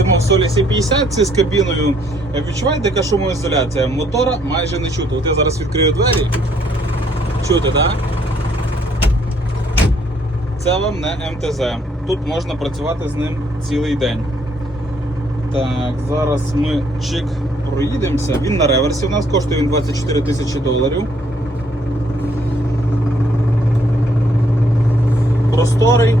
їздимо в Солісі 50 з кабіною. Е, Відчуваєте, яка шумоізоляція? Мотора майже не чути. От я зараз відкрию двері. Чути, так? Це вам не МТЗ. Тут можна працювати з ним цілий день. Так, зараз ми чик проїдемося. Він на реверсі. У нас коштує він 24 тисячі доларів. Просторий.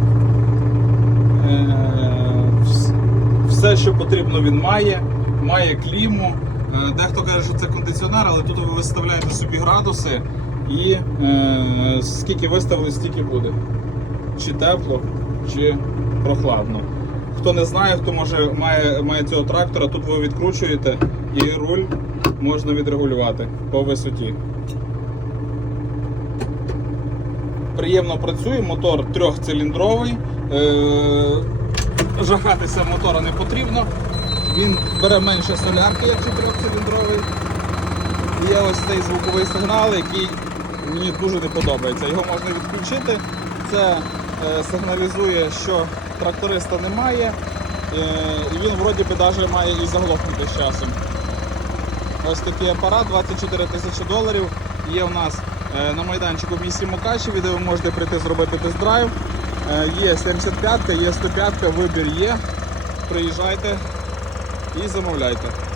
Що потрібно, він має. Має кліму. Е, Дехто каже, що це кондиціонер, але тут ви виставляєте собі градуси і е, скільки виставили, стільки буде. Чи тепло, чи прохладно. Хто не знає, хто може має, має цього трактора, тут ви відкручуєте і руль можна відрегулювати по висоті. Приємно працює, мотор трьохциліндровий. Е- жахатися мотора не потрібно. Він бере менше солярки, як чотирьохциліндровий. Є ось цей звуковий сигнал, який мені дуже не подобається. Його можна відключити. Це е, сигналізує, що тракториста немає. Е, і він вроді би навіть має і заглохнути з часом. Ось такий апарат, 24 тисячі доларів. Є у нас е, на майданчику в місті Мукачеві, де ви можете прийти зробити тест-драйв. Е, Є 75, є 105, вибір є. Приїжджайте і замовляйте.